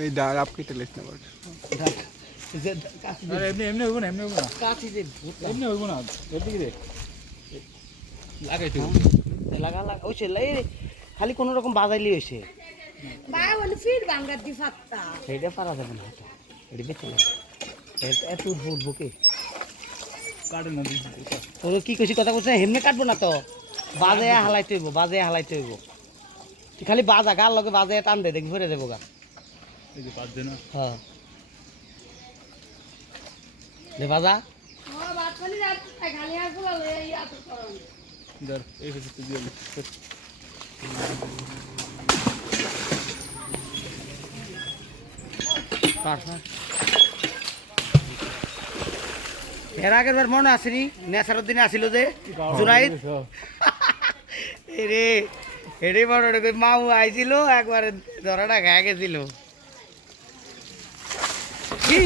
এই ডাল আপনি টেলিস না বল আরে এমনি হইব না কাছি দে এমনি হইব না এদিকে রে লাগাই তুই লাগা ওইছে লাই খালি কোন রকম বাজাইলি হইছে ভাই বলে ফির ভাঙা দি ফাত্তা সেইটা পারা যাবে না তো এটি বেঁচে না এত উঠবো কে কাটে না তোর কি কইছি কথা কইছ হেমনে কাটবো না তো বাজে হালাইতে হইব তুই খালি বাজা গার লগে বাজে টান দে দেখি ভরে দেবো গা এই যে পাঁচ না হ্যাঁ দে বাজা ও বাত খালি রাত খালি আর ফুলা লই আত করন ধর এই হচ্ছে তুই দিয়ে এর আগের বার মনে আসেনি নেশার দিনে আসিল যে জুনাইদ এরে এরে বড় মামু আইছিল একবার ধরাটা গায়ে গেছিল কি